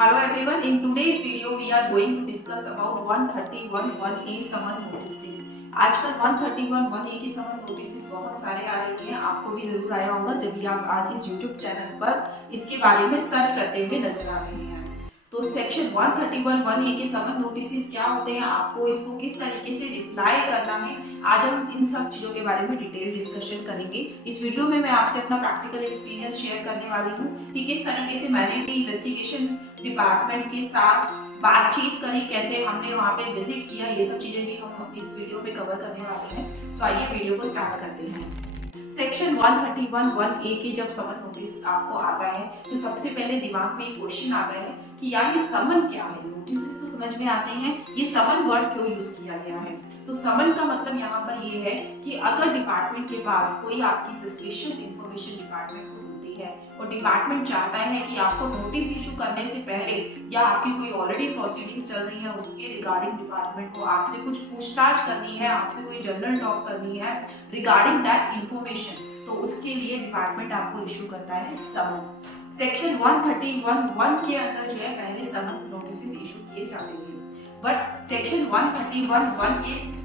Hello everyone, in today's video we are going to discuss about 131(1)(a) summon notices. आजकल 131(1)(a) की समन notices बहुत सारे आ रही हैं, आपको भी जरूर आया होगा जब भी आप आज इस YouTube चैनल पर इसके बारे में सर्च करते हुए नजर आ रहे हैं। तो सेक्शन 131(1)(a) के समन नोटिसेस क्या होते हैं, आपको इसको किस तरीके से रिप्लाई करना है, आज हम इन सब चीजों के बारे में डिटेल डिस्कशन करेंगे। इस वीडियो में मैं आपसे अपना प्रैक्टिकल एक्सपीरियंस शेयर करने वाली हूँ कि किस तरीके से मैंने भी इन्वेस्टिगेशन डिपार्टमेंट के साथ बातचीत करी, कैसे हमने वहाँ पे विजिट किया, ये सब चीजें भी हम इस वीडियो में कवर करने वाले हैं। तो आइए वीडियो को स्टार्ट करते हैं। सेक्शन 131(1)(a) की जब समन नोटिस आपको आता है तो सबसे पहले दिमाग में एक क्वेश्चन आता है कि यार ये समन क्या है। नोटिस तो समझ में आते हैं, ये समन वर्ड क्यों यूज किया गया है। तो समन का मतलब यहाँ पर ये है कि अगर डिपार्टमेंट के पास कोई आपकी सस्पिशियस इंफॉर्मेशन डिपार्टमेंट को होती है और डिपार्टमेंट चाहता है कि आपको नोटिस इशू करने से पहले या आपकी कोई ऑलरेडी प्रोसीडिंग्स चल रही है उसके रिगार्डिंग डिपार्टमेंट को आपसे कुछ पूछताछ करनी है, आपसे कोई जनरल टॉक करनी है रिगार्डिंग दैट इंफॉर्मेशन, तो उसके लिए डिपार्टमेंट आपको इशू करता है समन। सेक्शन 131(1) के अंदर जो है पहले समन नोटिस इशू किए जाते थे, बट सेक्शन 131(1)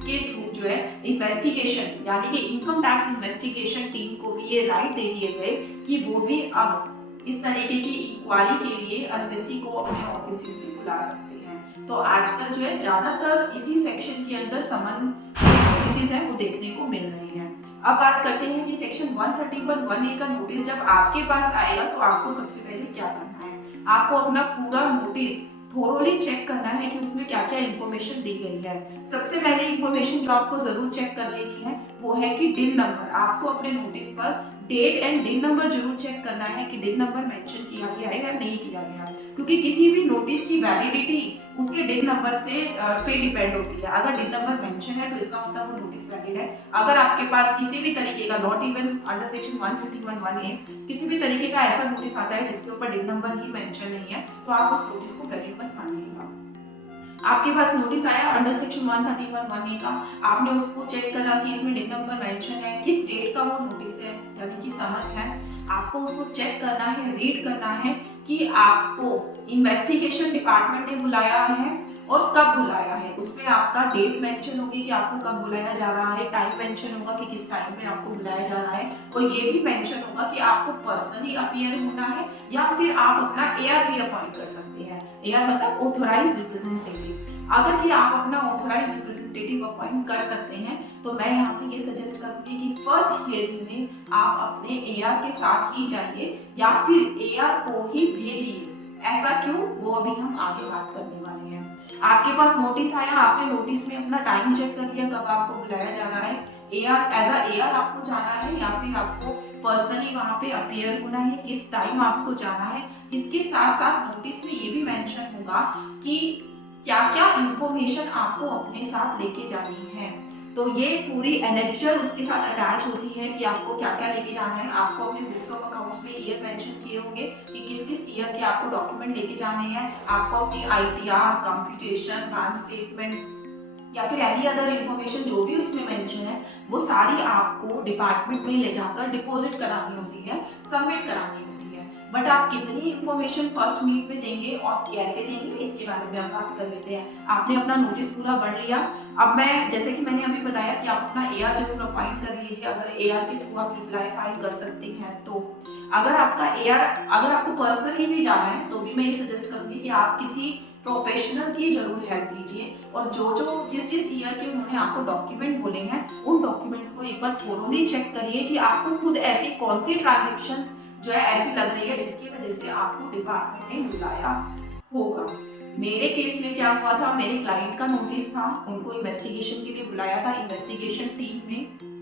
के थ्रू जो है इन्वेस्टिगेशन यानी कि इनकम टैक्स इन्वेस्टिगेशन टीम को भी ये राइट दे दिए गए कि वो भी अब इस तरीके की इंक्वायरी के लिए एसएससी को अपने ऑफिस में बुला सकते हैं। तो आजकल जो है ज्यादातर इसी सेक्शन के अंदर समन नोटिस है वो देखने को मिल रही है। अब बात करते हैं कि सेक्शन 131(1)(a) का नोटिस जब आपके पास आएगा तो आपको सबसे पहले क्या करना है, आपको अपना पूरा नोटिस थोरोली चेक करना है कि उसमें क्या क्या इंफॉर्मेशन दी गई है। सबसे पहले इंफॉर्मेशन जो आपको जरूर चेक कर लेनी है वो है कि डिन नंबर। आपको अपने नोटिस पर डेट एंड डिन नंबर जरूर चेक करना है कि डिन नंबर मेंशन किया गया है या नहीं किया गया, क्योंकि किसी भी नोटिस की वैलिडिटी उसके डिन नंबर से पे डिपेंड होती है। अगर डिन नंबर मेंशन है तो इसका मतलब वो नोटिस वैलिड है। अगर आपके पास किसी भी तरीके का not even under section 131(1)(a) किसी भी तरीके का ऐसा नोटिस आता है जिसके ऊपर डिन नंबर ही मेंशन नहीं है तो आप उस नोटिस को वैलिड मत मानिएगा। आपके पास नोटिस आया अंडर सेक्शन 131(1)(a) का, आपने उसको चेक करा कि इसमें डिन नंबर मेंशन है, किस डेट का वो नोटिस है यानी कि समन है, आपको उसको चेक करना है, रीड करना है कि आपको इन्वेस्टिगेशन डिपार्टमेंट ने बुलाया है और कब बुलाया है। उसमें आपका डेट मेंशन होगी कि आपको कब बुलाया जा रहा है, टाइम मेंशन होगा कि किस टाइम पे आपको बुलाया जा रहा है, और ये भी मेंशन होगा कि आपको पर्सनली अपीयर होना है या फिर आप अपना एआर भी अपॉइंट कर सकते हैं। एआर मतलब ऑथराइज्ड रिप्रेजेंटेटिव। अगर कि आप अपना ऑथराइज्ड रिप्रेजेंटेटिव अपॉइंट कर सकते हैं तो मैं यहाँ पे ये सजेस्ट करूंगी कि फर्स्ट हियरिंग में आप अपने एआर के साथ ही जाइए या फिर एआर को ही भेजिए। ऐसा क्यों, वो अभी हम आगे बात करने वाले हैं। आपके पास नोटिस आया, आपने नोटिस में अपना टाइम चेक कर लिया कब आपको बुलाया जा रहा है, एआर एज अ एआर आपको जाना है या फिर आपको पर्सनली वहां पे अपीयर होना है, किस टाइम आपको जाना है। इसके साथ साथ नोटिस में ये भी मेंशन होगा कि क्या क्या इंफॉर्मेशन आपको अपने साथ लेके जानी है। तो ये पूरी एनेक्चर उसके साथ अटैच होती है कि आपको क्या क्या लेके जाना है। आपको अपने बुक्स ऑफ अकाउंट्स में ईयर मेंशन किए होंगे कि किस किस ईयर के आपको डॉक्यूमेंट लेके जाने हैं। आपको अपनी आईटीआर, कंप्यूटेशन, बैंक स्टेटमेंट या फिर एनी अदर इंफॉर्मेशन जो भी उसमें मेंशन है वो सारी आपको डिपार्टमेंट में ले जाकर डिपॉजिट करानी होती है, सबमिट करानी होती है। बट आप कितनी इंफॉर्मेशन फर्स्ट मीट में देंगे और कैसे देंगे इसके बारे में आप बात कर लेते हैं। आपने अपना नोटिस पूरा पढ़ लिया। अब मैं जैसे कि मैंने अभी बताया कि आप अपना एआर जरूर अपॉइंट कर लीजिए, अगर एआर के थ्रू आप रिप्लाई फाइल कर सकते हैं तो। अगर आपका एआर, अगर आपको पर्सनली भी जाना है तो भी मैं ये सजेस्ट करूंगी कि आप किसी प्रोफेशनल की जरूर हेल्प लीजिए और जो जिस ईयर के उन्होंने आपको डॉक्यूमेंट बोले हैं उन डॉक्यूमेंट्स को एक बार थोरोली चेक करिए कि आपको खुद ऐसी कौन सी ट्रांजैक्शन जो है ऐसी लग रही है जिसकी वजह से आपको डिपार्टमेंट ने बुलाया होगा। मेरे केस में क्या हुआ था, मेरे क्लाइंट का नोटिस था, उनको इन्वेस्टिगेशन के लिए बुलाया था इन्वेस्टिगेशन टीम में।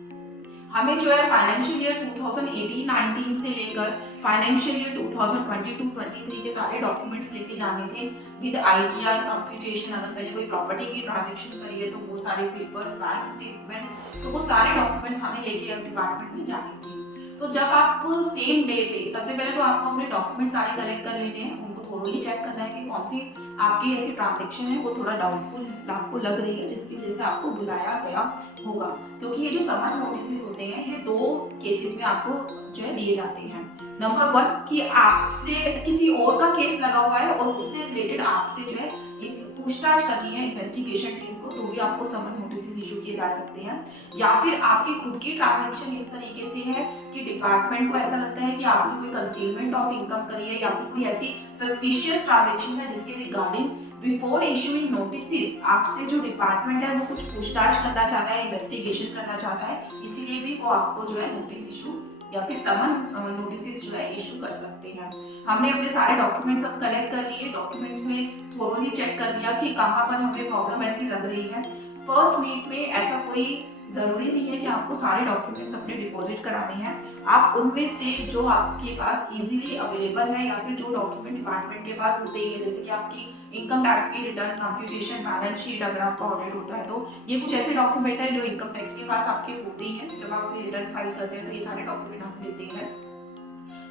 हमें जो है फाइनेंशियल ईयर 2018-19 से लेकर फाइनेंशियल ईयर 2022-23 के सारे डॉक्यूमेंट्स लेके जाने थे विद आईटीआर, कंप्यूटेशन, अगर मैंने कोई प्रॉपर्टी की ट्रांजैक्शन करी है तो वो सारे पेपर्स, बैंक स्टेटमेंट, तो वो सारे डॉक्यूमेंट्स हमें लेके अब डिपार्टमेंट में जाने थे। तो जब आप सेम डे पे, सबसे पहले तो आपको अपने डॉक्यूमेंट सारे कलेक्ट कर लेने हैं, उनको थोरोली चेक करना है कि कौन सी आपकी ऐसी ट्रांजेक्शन है वो थोड़ा डाउटफुल आपको लग रही है, जिसकी वजह से आपको बुलाया गया होगा। क्योंकि ये जो समन नोटिस होते हैं ये 2 केसेस में आपको जो है दिए जाते हैं। नंबर 1 कि आपसे किसी और का केस लगा हुआ है और उससे रिलेटेड आपसे जो है एक पूछताछ करनी है इन्वेस्टिगेशन टीम को, तो भी आपको समन नोटिस इशू किए जा सकते हैं। या फिर आपकी खुद की ट्रांजैक्शन इस तरीके से है कि डिपार्टमेंट को ऐसा लगता है कि आपने कोई कंसीलमेंट ऑफ इनकम करी है या फिर कोई ऐसी सस्पिशियस ट्रांजैक्शन है जिसके रिगार्डिंग बिफोर इशूइंग नोटिस आपसे जो डिपार्टमेंट है वो कुछ पूछताछ करना चाहता है, इन्वेस्टिगेशन करना चाहता है, इसीलिए भी वो आपको जो है नोटिस इशू या फिर समन नोटिस जो है इशू कर सकते हैं। हमने अपने सारे डॉक्यूमेंट्स अब कलेक्ट कर लिए, डॉक्यूमेंट्स में थोरोली चेक कर लिया कि कहाँ पर हमें प्रॉब्लम ऐसी लग रही है। फर्स्ट मीट में ऐसा कोई ज़रूरी नहीं है कि आपको सारे डॉक्यूमेंट्स अपने डिपॉजिट कराने हैं। आप उनमें से जो आपके पास इजीली अवेलेबल है या फिर जो डॉक्यूमेंट डिपार्टमेंट के पास होते हैं, जैसे कि आपकी इनकम टैक्स की रिटर्न, कंप्यूटेशन, बैलेंस शीट अगर आपका ऑडिट होता है तो ये कुछ ऐसे डॉक्यूमेंट है जो इनकम टैक्स के पास आपके होते हैं। जब आप अपनी रिटर्न फाइल करते हैं तो ये सारे डॉक्यूमेंट आप देते हैं,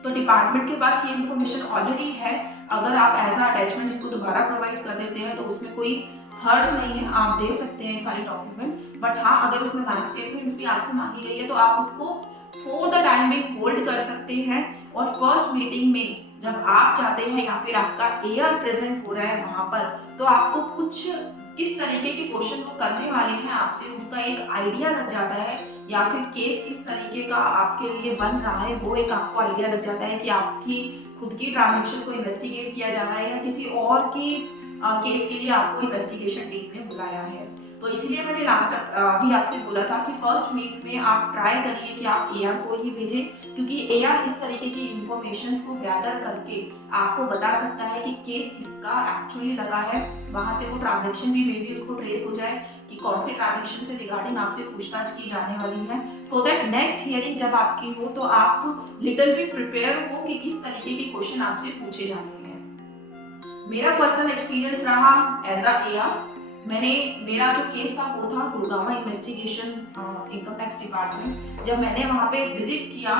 तो डिपार्टमेंट के पास ये इन्फॉर्मेशन ऑलरेडी है। अगर आप एज अ अटैचमेंट इसको दोबारा प्रोवाइड कर देते हैं तो उसमें कोई हर्ज नहीं है, आप दे सकते हैं सारे डॉक्यूमेंट। बट हाँ, अगर उसमें बैंक स्टेटमेंट्स भी आपसे मांगी गई है तो आप उसको फॉर द टाइम में होल्ड कर सकते हैं। और फर्स्ट मीटिंग में जब आप चाहते हैं या फिर आपका एआर प्रेजेंट हो रहा है वहां पर, तो आपको कुछ किस तरीके के क्वेश्चन वो करने वाले हैं आपसे उसका एक आइडिया लग जाता है, या फिर केस किस तरीके का आपके लिए बन रहा है वो एक आपको आइडिया लग जाता है कि आपकी खुद की ट्रांजैक्शन को इन्वेस्टिगेट किया जा रहा है या किसी और की केस के लिए आपको इन्वेस्टिगेशन टीम ने बुलाया है। तो इसीलिए मैंने लास्ट अभी आपसे बोला था कि फर्स्ट मीट में आप ट्राई करिए कि आप एआर को ही भेजें, क्योंकि एआर इस तरीके की इंफॉर्मेशन को गैदर करके आपको बता सकता है कि केस किसका एक्चुअली लगा है। वहां से वो ट्रांजैक्शन भी मे बी उसको ट्रेस हो जाए कि कौन से ट्रांजैक्शन से रिगार्डिंग आपसे पूछताछ की जाने वाली है, सो दैट नेक्स्ट हियरिंग जब आपकी हो तो आप लिटिल भी प्रिपेयर हो कि किस तरीके के क्वेश्चन आपसे पूछे जाने हैं। मेरा पर्सनल एक्सपीरियंस रहा एज अ एआर, मेरा जो केस था वो था Gurgaon investigation income tax department. जब मैंने वहाँ पे विजिट किया,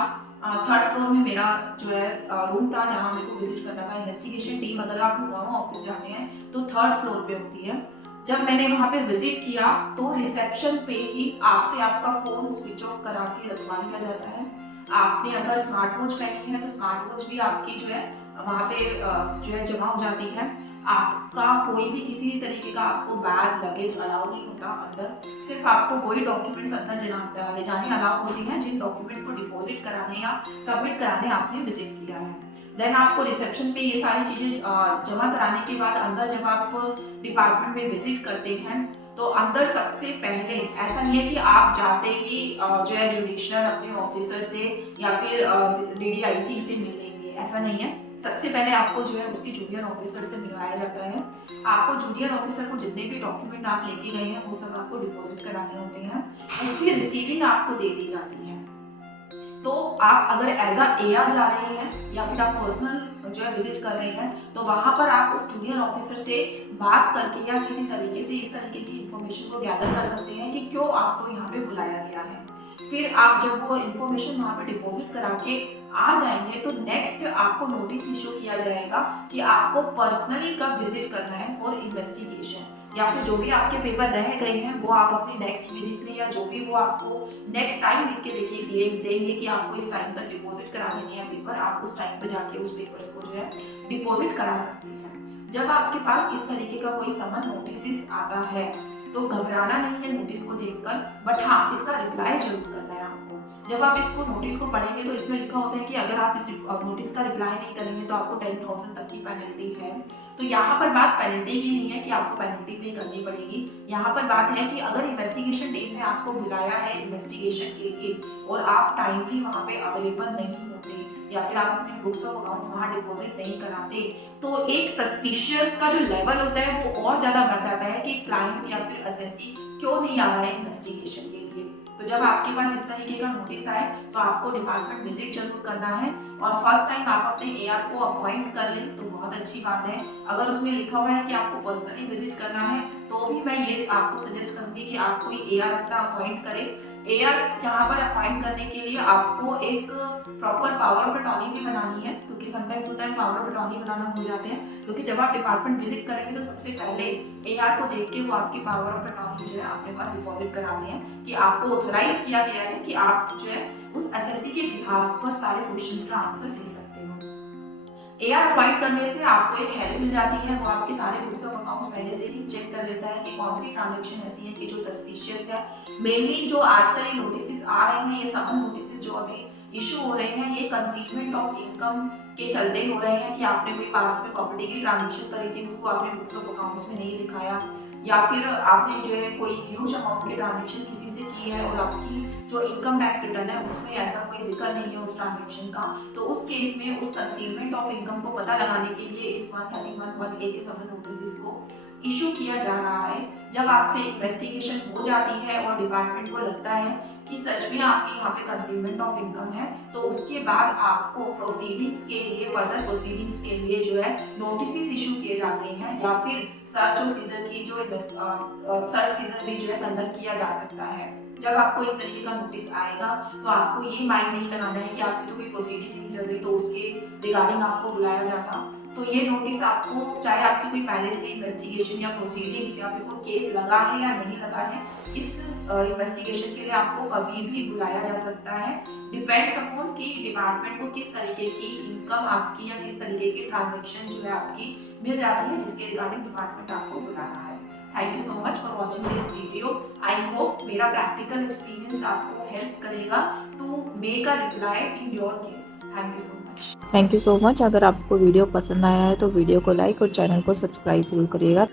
थर्ड फ्लोर में मेरा जो है रूम था जहाँ मेरे को विजिट करना था। इन्वेस्टिगेशन टीम अगर आप गुड़गांव ऑफिस जाते हैं तो थर्ड फ्लोर पे होती है। जब मैंने वहाँ पे विजिट किया तो रिसेप्शन पे ही आपसे आपका फोन स्विच ऑफ करा के रखवा लिया जाता है। आपने अगर स्मार्ट वॉच पहनी है तो स्मार्ट वॉच भी आपकी जो है वहाँ पे जो है जमा हो जाती है। आपका कोई भी किसी तरीके का आपको बैग लगेज अलाउ नहीं होता अंदर, सिर्फ आपको वही डॉक्यूमेंट्स अंदर ले जाने अलाउ होते हैं जिन डॉक्यूमेंट्स को डिपॉजिट कराने या सबमिट कराने आपने विजिट किया है। देन आपको रिसेप्शन पे ये सारी चीज़ें जमा कराने के बाद अंदर जब आप डिपार्टमेंट में विजिट करते हैं तो अंदर सबसे पहले ऐसा नहीं है कि आप जाते ही जो है जुडिशल अपने ऑफिसर से या फिर डीडीआईजी से मिल लेंगे, ऐसा नहीं है। सबसे पहले आपको जो है उसकी जूनियर ऑफिसर से मिलवाया जाता है। आपको जूनियर ऑफिसर को जितने भी डॉक्यूमेंट आप लेके गए हैं वो सब आपको डिपॉजिट कराने होते हैं, उसकी रिसीविंग आपको दे दी जाती है। तो आप अगर एज अ एआर जा रहे हैं या फिर आप पर्सनल जो है विजिट कर रहे हैं तो वहां पर आप उस जूनियर ऑफिसर से बात करके या किसी तरीके से इस तरीके की इंफॉर्मेशन को गैदर कर सकते हैं कि क्यों आपको यहाँ पे बुलाया गया है। फिर आप जब वो इन्फॉर्मेशन वहाँ पे डिपॉजिट करा के आ जाएंगे तो नेक्स्ट आपको नोटिस इशू किया जाएगा कि आपको पर्सनली कब विजिट करना है फॉर इन्वेस्टिगेशन, या फिर जो भी आपके पेपर रह गए हैं वो आप अपनी नेक्स्ट विजिट में या जो भी वो आपको नेक्स्ट टाइम लिख के देखिए देंगे कि आपको इस टाइम तक डिपॉजिट करा देने हैं पेपर, आप उस टाइम पे जाके उस पेपर्स को जो है डिपॉजिट करा सकते हैं। जब आपके पास इस तरीके का कोई समन नोटिस आता है तो घबराना नहीं है नोटिस को देखकर, बट हाँ इसका रिप्लाई जरूर करना है आपको। जब आप इसको नोटिस को पढ़ेंगे तो इसमें लिखा होता है कि अगर आप इस नोटिस का रिप्लाई नहीं करेंगे तो आपको 10,000 तक की पेनल्टी है। तो यहाँ पर बात पेनल्टी की नहीं है कि आपको पेनल्टी पे करनी पड़ेगी, यहाँ पर बात है कि अगर इन्वेस्टिगेशन टीम ने आपको बुलाया है इन्वेस्टिगेशन के लिए और आप टाइमली वहाँ पे अवेलेबल नहीं होते या फिर आप अपने बुक्स ऑफ अकाउंट्स वहाँ डिपॉजिट नहीं कराते तो एक सस्पिशियस का जो लेवल होता है वो और ज़्यादा बढ़ जाता है कि क्लाइंट या फिर असेसी क्यों नहीं आ रहा है इन्वेस्टिगेशन के लिए। तो जब आपके पास इस तरीके का नोटिस आए तो आपको डिपार्टमेंट विजिट जरूर करना है और फर्स्ट टाइम आप अपने एआर को अपॉइंट कर लें तो बहुत अच्छी बात है। अगर उसमें लिखा हुआ है कि आपको पर्सनली विजिट करना है तो भी मैं ये आपको सजेस्ट करूंगी कि आप कोई एआर अपना अपॉइंट करें एआर यहाँ पर अपॉइंट करने के लिए आपको एक प्रॉपर पावर ऑफ अटॉर्नी भी बनानी है, क्योंकि समटाइम्स होता है पावर ऑफ अटॉर्नी बनाना भूल जाते हैं। क्योंकि जब आप डिपार्टमेंट विजिट करेंगे तो सबसे पहले एआर को देख के वो आपकी पावर ऑफ अटॉर्नी जो है अपने पास डिपॉजिट कराते हैं कि आपको ऑथोराइज किया गया है कि आप जो है उस एसएससी के बिहाफ पर सारे क्वेश्चंस का आंसर दे सकते हो। एआर अपॉइंट करने से आपको एक हेल्प मिल जाती है, वो आपके सारे बुक्स ऑफ अकाउंट्स पहले से ही चेक कर लेता है कि कौन सी ट्रांजैक्शन ऐसी है कि जो सस्पिशियस है। मेनली जो आजकल ये नोटिस आ रहे हैं, ये समन नोटिस जो अभी इशू हो रहे हैं, ये कंसीलमेंट ऑफ इनकम के चलते हो रहे हैं कि आपने कोई पास्ट में प्रॉपर्टी की ट्रांजैक्शन करी थी, उसको आपने बुक्स ऑफ अकाउंट्स में नहीं दिखाया, या फिर आपने जो है कोई ह्यूज अमाउंट की ट्रांजैक्शन किसी से की है और आपकी जो इनकम टैक्स रिटर्न है उसमें ऐसा कोई जिक्र नहीं है उस ट्रांजैक्शन का, तो उस केस में उस कंसीलमेंट ऑफ इनकम को पता लगाने के लिए इस 131(1)(a) के समन नोटिस को इशू किया जा रहा है। जब आपसे इन्वेस्टिगेशन हो जाती है और डिपार्टमेंट को लगता है कि सच में आपकी यहाँ पे कंसीलमेंट ऑफ इनकम है, तो उसके बाद आपको प्रोसीडिंग्स के लिए, फर्दर प्रोसीडिंग्स के लिए जो है नोटिस इशू किए जाते हैं, या फिर सर्च और सीजर की जो सर्च सीजर भी जो है कंडक्ट किया जा सकता है। जब आपको इस तरीके का नोटिस आएगा तो आपको ये माइंड नहीं लगाना है कि आपकी तो कोई प्रोसीडिंग नहीं चल रही तो उसके रिगार्डिंग आपको बुलाया जाता। तो ये नोटिस आपको, चाहे आपकी कोई पहले से इन्वेस्टिगेशन या प्रोसीडिंग्स या फिर कोई केस लगा है या नहीं लगा है, इस इन्वेस्टिगेशन के लिए आपको कभी भी बुलाया जा सकता है। डिपेंड्स अपॉन कि डिपार्टमेंट को किस तरीके की इनकम आपकी या किस तरीके की ट्रांजैक्शन जो है आपकी मिल जाती है, जिसके रिगार्डिंग डिपार्टमेंट आपको बुला रहा है। Thank you so much for watching this video. I hope मेरा प्रैक्टिकल एक्सपीरियंस आपको हेल्प करेगा to make a reply in your case. Thank you so much. Thank you so much. अगर आपको वीडियो पसंद आया है तो वीडियो को लाइक और चैनल को सब्सक्राइब जरूर करिएगा।